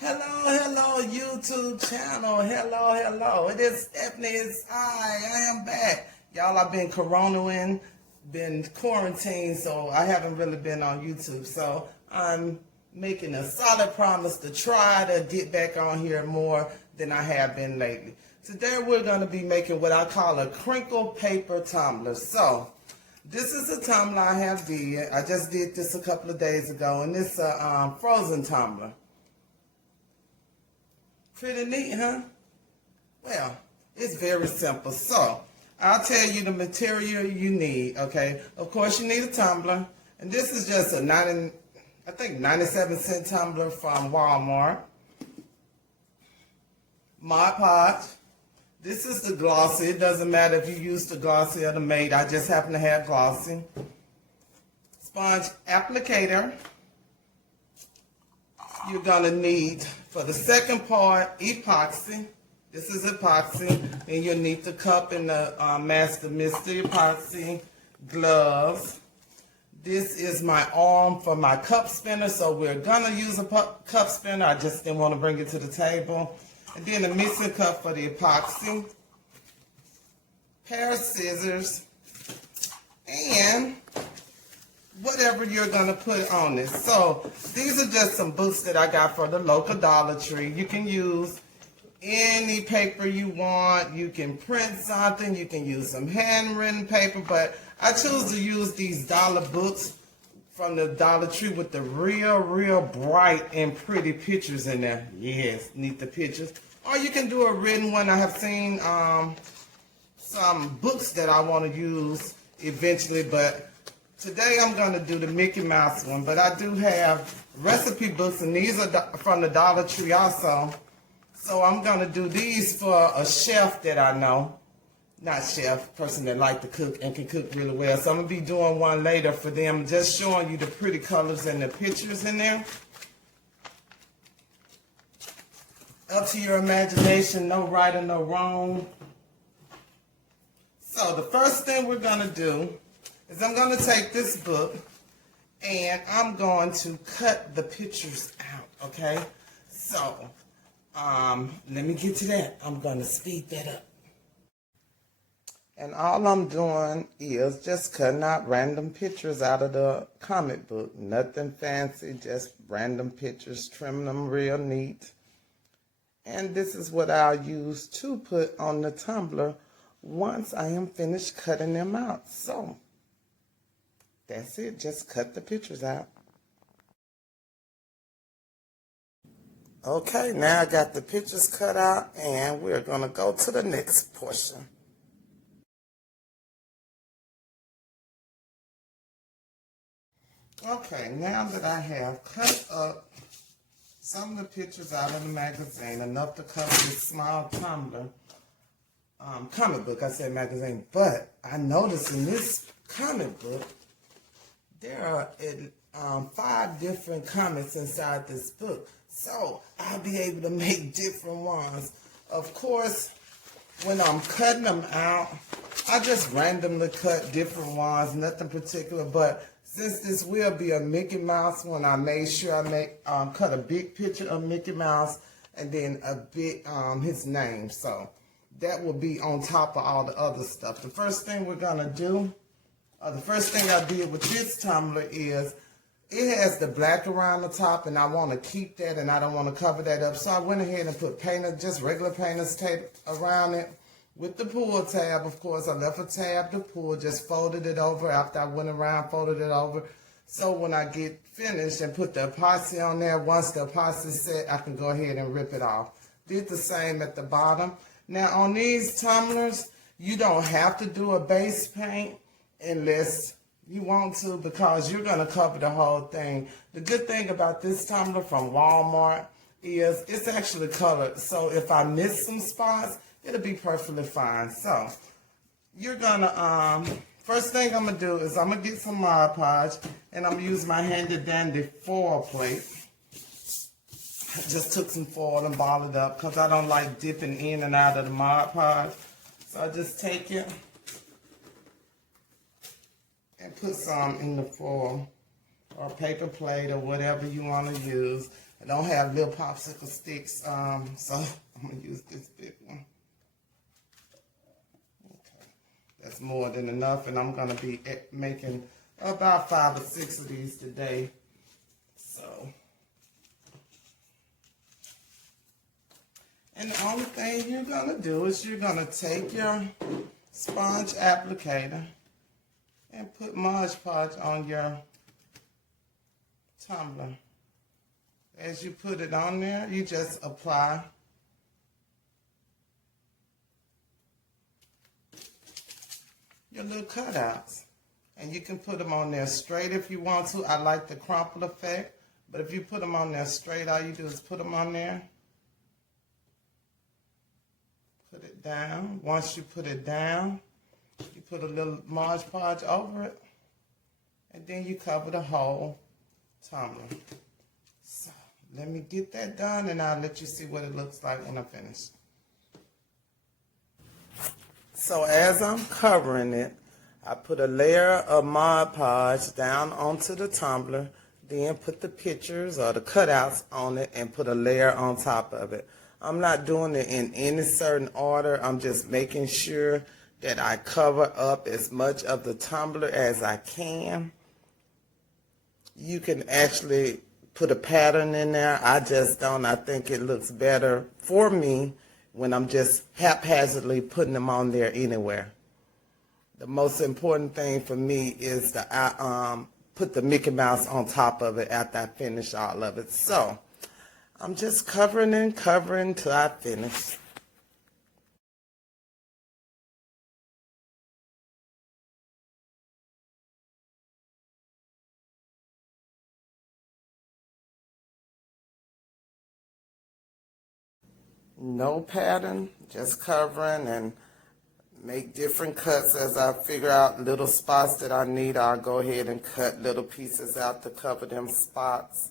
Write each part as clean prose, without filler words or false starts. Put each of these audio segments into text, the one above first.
Hello, YouTube channel. Hello. It is Stephanie. I am back. Y'all, I've been coronaing, been quarantined, so I haven't really been on YouTube. So I'm making a solid promise to try to get back on here more than I have been lately. Today we're going to be making what I call a crinkle paper tumbler. So this is a tumbler I have did. I just did this a couple of days ago, and it's a frozen tumbler. Pretty neat, huh? Well, it's very simple. So, I'll tell you the material you need, okay? Of course, you need a tumbler. And this is just a 97-cent tumbler from Walmart. Mod Podge. This is the glossy. It doesn't matter if you use the glossy or the matte. I just happen to have glossy. Sponge applicator. You're going to need, for the second part, epoxy. This is epoxy. And you'll need the cup and the master mist epoxy, gloves. This is my arm for my cup spinner, so we're going to use a cup spinner. I just didn't want to bring it to the table. And then a mixing cup for the epoxy, pair of scissors, and whatever you're going to put on this. So these are just some books that I got for the local Dollar Tree. You can use any paper you want. You can print something. You can use some handwritten paper. But I choose to use these dollar books from the Dollar Tree with the real bright and pretty pictures in there. Yes, need the pictures. Or you can do a written one. I have seen some books that I want to use eventually, but today I'm going to do the Mickey Mouse one, but I do have recipe books, and these are from the Dollar Tree also. So I'm going to do these for a chef that I know. Not chef, person that like to cook and can cook really well. So I'm going to be doing one later for them, just showing you the pretty colors and the pictures in there. Up to your imagination, no right or no wrong. So the first thing we're going to do is I'm going to take this book and I'm going to cut the pictures out, okay? So, let me get to that. I'm going to speed that up. And all I'm doing is just cutting out random pictures out of the comic book. Nothing fancy, just random pictures, trimming them real neat. And this is what I'll use to put on the tumbler once I am finished cutting them out. So that's it, just cut the pictures out. Okay, now I got the pictures cut out and we're going to go to the next portion. Okay, now that I have cut up some of the pictures out of the magazine, enough to cover this small tumbler, comic book, I said magazine, but I noticed in this comic book, there are 5 different comics inside this book. So I'll be able to make different ones. Of course, when I'm cutting them out, I just randomly cut different ones, nothing particular. But since this will be a Mickey Mouse one, I made sure I cut a big picture of Mickey Mouse and then a big his name. So that will be on top of all the other stuff. The first thing we're gonna do, the first thing I did with this tumbler is it has the black around the top, and I want to keep that, and I don't want to cover that up. So I went ahead and put painter, just regular painter's tape around it with the pull tab. Of course, I left a tab to pull, just folded it over after I went around, folded it over. So when I get finished and put the epoxy on there, once the epoxy set, I can go ahead and rip it off. Did the same at the bottom. Now on these tumblers, you don't have to do a base paint unless you want to, because you're going to cover the whole thing. The good thing about this tumbler from Walmart is it's actually colored. So if I miss some spots, it'll be perfectly fine. So you're going to, first thing I'm going to do is I'm going to get some Mod Podge, and I'm going to use my handy dandy foil plate. I just took some foil and balled it up because I don't like dipping in and out of the Mod Podge. So I just take it and put some in the foil or paper plate or whatever you want to use. I don't have little popsicle sticks, so I'm going to use this big one. Okay, that's more than enough, and I'm going to be making about 5 or 6 of these today. So, and the only thing you're going to do is you're going to take your sponge applicator and put Mod Podge on your tumbler. As you put it on there, you just apply your little cutouts. And you can put them on there straight if you want to. I like the crumple effect, but if you put them on there straight, all you do is put them on there. Put it down. Once you put it down, you put a little Mod Podge over it, and then you cover the whole tumbler. So, let me get that done, and I'll let you see what it looks like when I'm finished. So, as I'm covering it, I put a layer of Mod Podge down onto the tumbler, then put the pictures or the cutouts on it, and put a layer on top of it. I'm not doing it in any certain order. I'm just making sure that I cover up as much of the tumbler as I can. You can actually put a pattern in there. I just don't. I think it looks better for me when I'm just haphazardly putting them on there anywhere. The most important thing for me is to put the Mickey Mouse on top of it after I finish all of it. So I'm just covering and covering till I finish. No pattern, just covering and make different cuts as I figure out little spots that I need. I'll go ahead and cut little pieces out to cover them spots.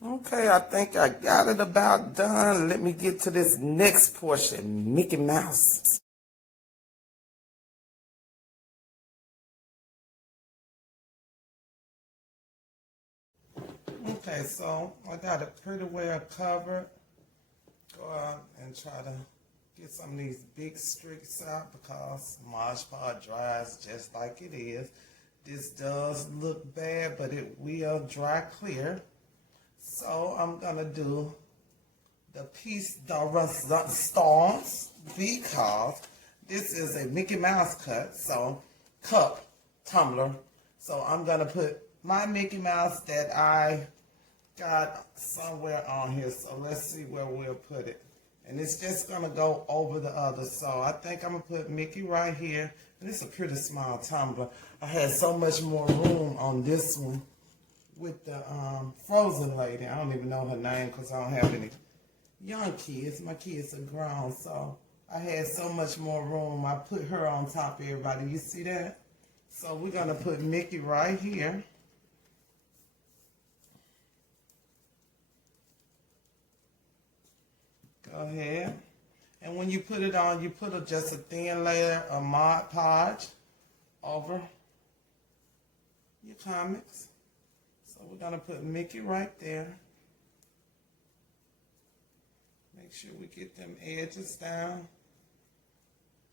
Okay, I think I got it about done. Let me get to this next portion, Mickey Mouse. Okay, so I got it pretty well covered. Go out and try to get some of these big streaks out because Mod Podge dries just like it is. This does look bad, but it will dry clear. So I'm gonna do the piece de resistance because this is a Mickey Mouse cut, so cup tumbler. So I'm gonna put my Mickey Mouse that I got somewhere on here. So let's see where we'll put it. And it's just gonna go over the other. So I think I'm gonna put Mickey right here. And it's a pretty small tumbler. I had so much more room on this one with the frozen lady. I don't even know her name because I don't have any young kids. My kids are grown, so I had so much more room. I put her on top of everybody. You see that? So we're gonna put Mickey right here. Go ahead. And when you put it on, you put just a thin layer of Mod Podge over your comics. So we're going to put Mickey right there. Make sure we get them edges down.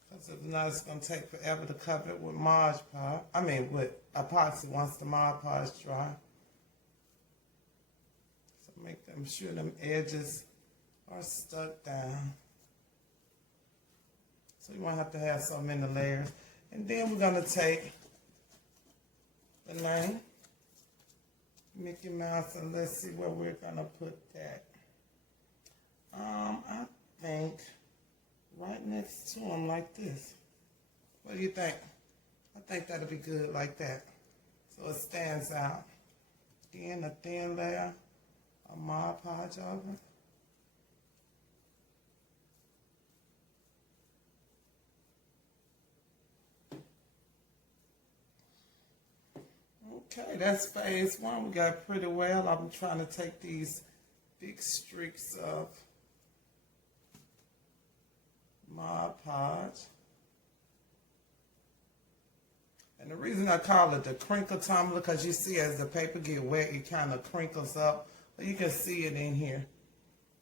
Because if not, it's going to take forever to cover it with Mod Podge. I mean, with epoxy once the Mod Podge dry. So make sure them edges are stuck down. So you won't have to have so many layers. And then we're going to take the name, Mickey Mouse, and let's see where we're going to put that. I think right next to him like this. What do you think? I think that'll be good like that. So it stands out. then a thin layer of Mod Podge over. Okay, that's phase one. We got pretty well. I'm trying to take these big streaks of Mod Podge. And the reason I call it the Crinkle Tumbler, because you see as the paper get wet, it kind of crinkles up. But you can see it in here.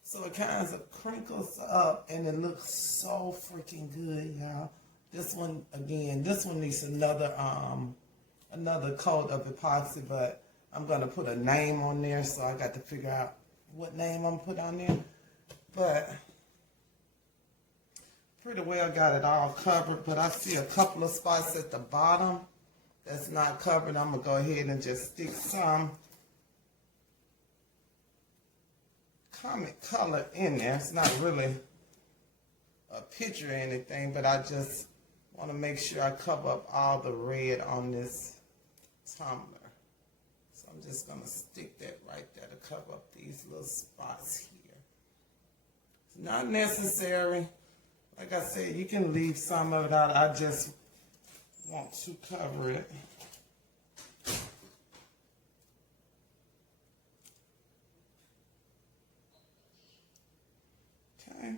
So it kind of crinkles up, and it looks so freaking good, y'all. This one, again, this one needs another coat of epoxy, but I'm going to put a name on there, so I got to figure out what name I'm put on there. But pretty well got it all covered, but I see a couple of spots at the bottom that's not covered. I'm going to go ahead and just stick some comic color in there. It's not really a picture or anything, but I just want to make sure I cover up all the red on this tumbler. So I'm just going to stick that right there to cover up these little spots here. It's not necessary. Like I said, you can leave some of it out. I just want to cover it. Okay.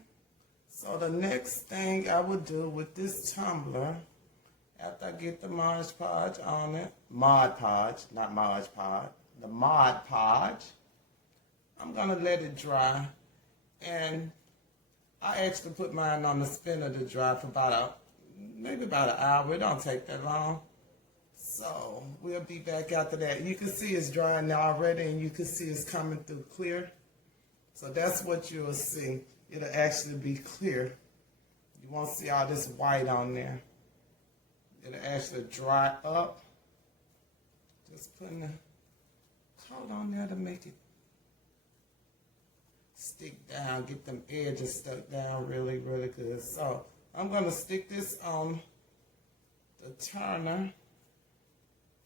So the next thing I would do with this tumbler, after I get the Mod Podge on it, Mod Podge, not Mod Podge, the Mod Podge, I'm going to let it dry. And I actually put mine on the spinner to dry for maybe about an hour. It don't take that long. So we'll be back after that. You can see it's drying now already, and you can see it's coming through clear. So that's what you'll see. It'll actually be clear. You won't see all this white on there. It'll actually dry up. Just putting the coat on there to make it stick down, get them edges stuck down really, really good. So I'm going to stick this on the turner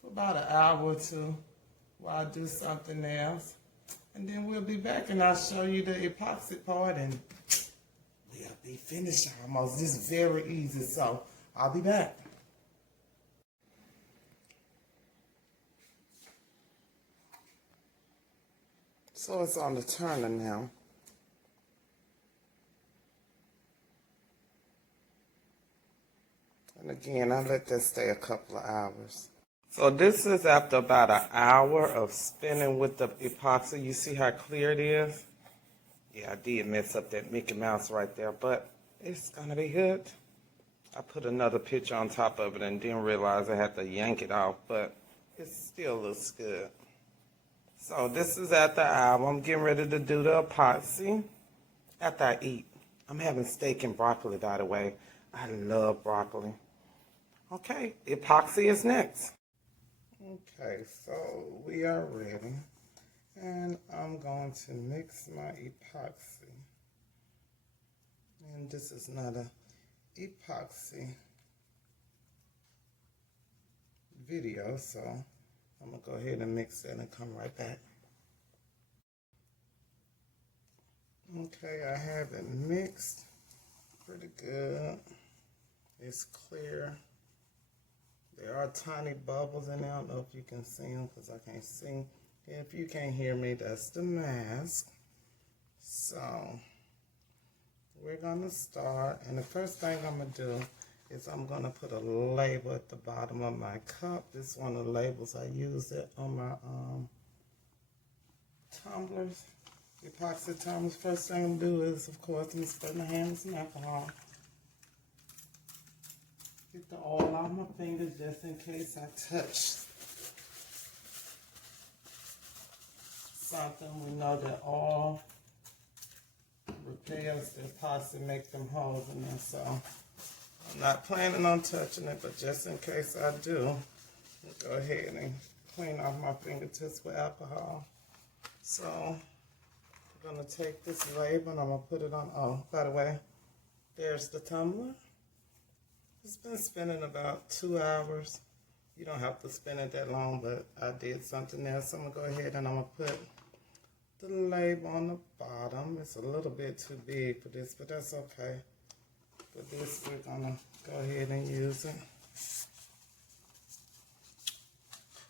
for about an hour or two while I do something else. And then we'll be back and I'll show you the epoxy part and we'll be finished almost. This is very easy, so I'll be back. So it's on the turner now. And again, I let that stay a couple of hours. So this is after about an hour of spinning with the epoxy. You see how clear it is? Yeah, I did mess up that Mickey Mouse right there, but it's gonna be good. I put another picture on top of it and didn't realize I had to yank it off, but it still looks good. So this is after an hour. I'm getting ready to do the epoxy after I eat. I'm having steak and broccoli, by the way. I love broccoli. Okay, epoxy is next. Okay, so we are ready. And I'm going to mix my epoxy. And this is not a epoxy video, so I'm going to go ahead and mix that and come right back. Okay, I have it mixed pretty good. It's clear. There are tiny bubbles in there. I don't know if you can see them because I can't see. If you can't hear me, that's the mask. So we're going to start. And the first thing I'm going to do is I'm going to put a label at the bottom of my cup. This is one of the labels I use it on my tumblers, epoxy tumblers. First thing I'm going to do is, of course, I'm going to spray my hands with some alcohol. Get the oil off my fingers just in case I touch something. We know that oil repels the epoxy, make them holes in there. So I'm not planning on touching it, but just in case I do, I'll go ahead and clean off my fingertips with alcohol. So I'm going to take this label and I'm going to put it on. Oh, by the way, there's the tumbler. It's been spinning about 2 hours. You don't have to spin it that long, but I did something else. I'm going to go ahead and I'm going to put the label on the bottom. It's a little bit too big for this, but that's okay. For this, we're going to go ahead and use it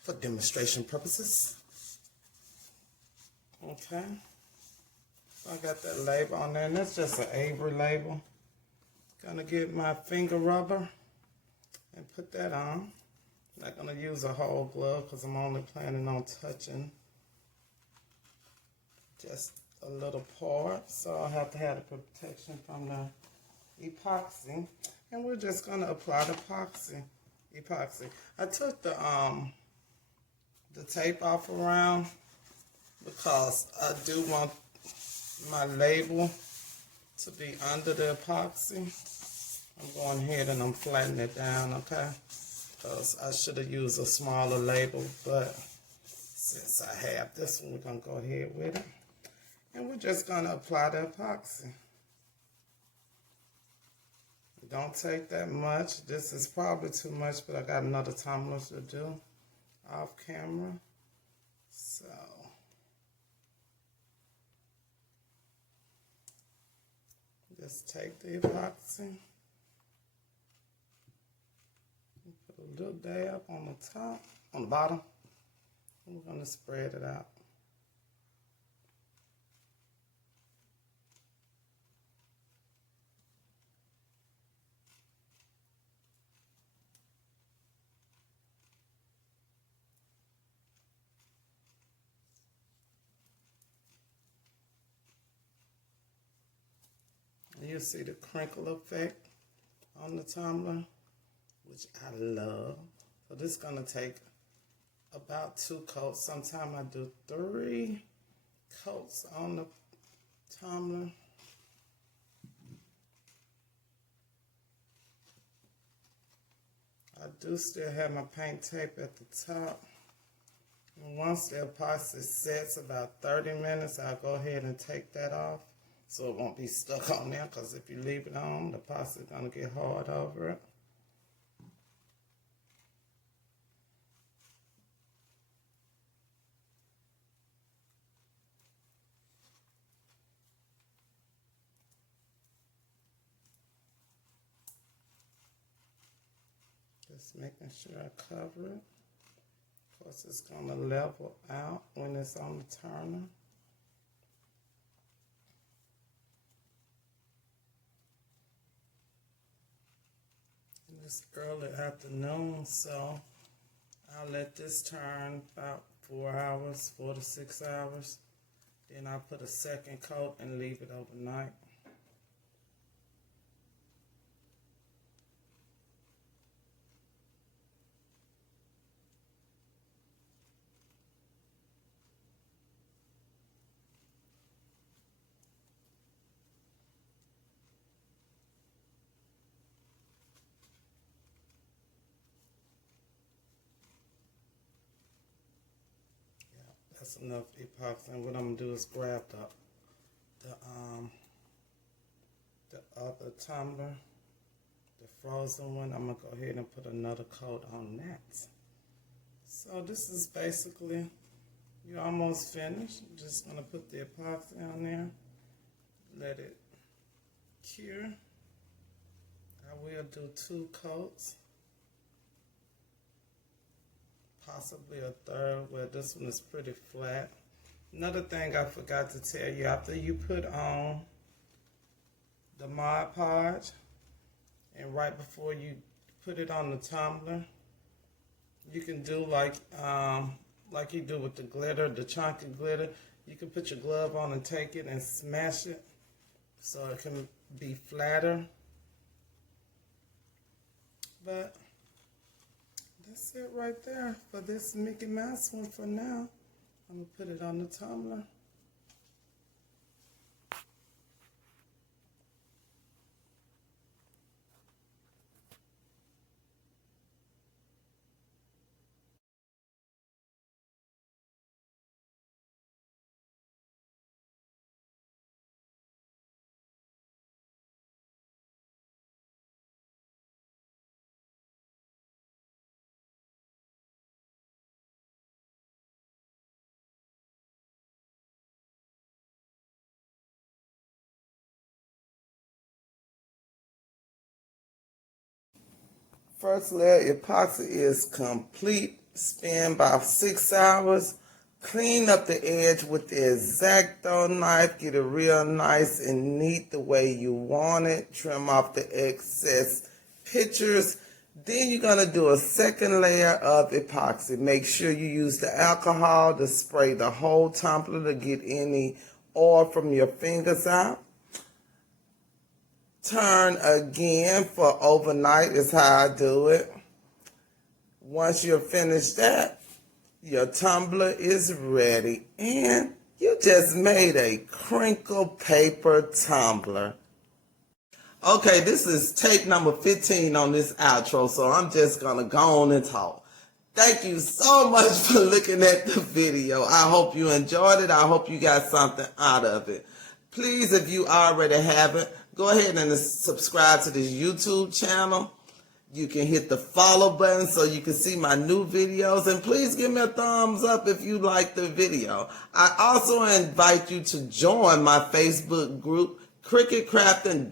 for demonstration purposes. Okay. I got that label on there, and that's just an Avery label. Gonna get my finger rubber and put that on. Not gonna use a whole glove because I'm only planning on touching just a little part. So I'll have to have the protection from the epoxy. And we're just gonna apply the epoxy. I took the tape off around because I do want my label to be under the epoxy. I'm going ahead and I'm flattening it down, okay? Because I should have used a smaller label, but since I have this one, we're going to go ahead with it. And we're just going to apply the epoxy. Don't take that much. This is probably too much, but I got another tumbler to do off camera. So just take the epoxy. Put a little dab on the top, on the bottom. And we're going to spread it out. You'll see the crinkle effect on the tumbler, which I love. So this is gonna take about 2 coats. Sometimes I do 3 coats on the tumbler. I do still have my paint tape at the top. And once the epoxy sets about 30 minutes, I'll go ahead and take that off so it won't be stuck on there, because if you leave it on, the epoxy is gonna get hard over it. Just making sure I cover it. Of course, it's gonna level out when it's on the turner. It's early afternoon, so I'll let this turn about 4 hours, 4 to 6 hours. Then I'll put a second coat and leave it overnight. That's enough epoxy. And what I'm gonna do is grab the other tumbler, the frozen one. I'm gonna go ahead and put another coat on that. So this is basically, you're almost finished. I'm just gonna put the epoxy on there, let it cure. I will do 2 coats. Possibly a third, where this one is pretty flat. Another thing I forgot to tell you, after you put on the Mod Podge and right before you put it on the tumbler, you can do like you do with the glitter, the chunky glitter. You can put your glove on and take it and smash it so it can be flatter. But that's it right there for this Mickey Mouse one for now. I'm going to put it on the tumbler. First layer epoxy is complete. Spin about 6 hours. Clean up the edge with the X-Acto knife. Get it real nice and neat the way you want it. Trim off the excess pictures. Then you're going to do a second layer of epoxy. Make sure you use the alcohol to spray the whole tumbler to get any oil from your fingers out. Turn again for overnight is how I do it. Once you're finished that, your tumbler is ready. And you just made a crinkle paper tumbler. Okay, this is take number 15 on this outro, so I'm just going to go on and talk. Thank you so much for looking at the video. I hope you enjoyed it. I hope you got something out of it. Please, if you already haven't, go ahead and subscribe to this YouTube channel. You can hit the follow button so you can see my new videos. And please give me a thumbs up if you like the video. I also invite you to join my Facebook group, Cricut Crafting ...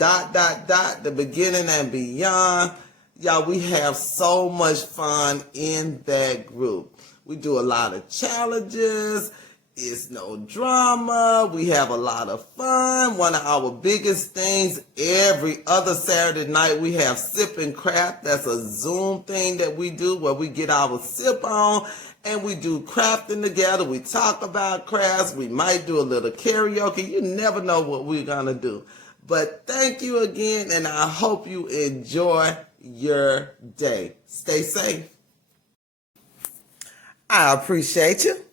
the beginning and beyond. Y'all, we have so much fun in that group. We do a lot of challenges. It's no drama. We have a lot of fun. One of our biggest things, every other Saturday night, we have Sip and Craft. That's a Zoom thing that we do where we get our sip on and we do crafting together. We talk about crafts. We might do a little karaoke. You never know what we're going to do. But thank you again, and I hope you enjoy your day. Stay safe. I appreciate you.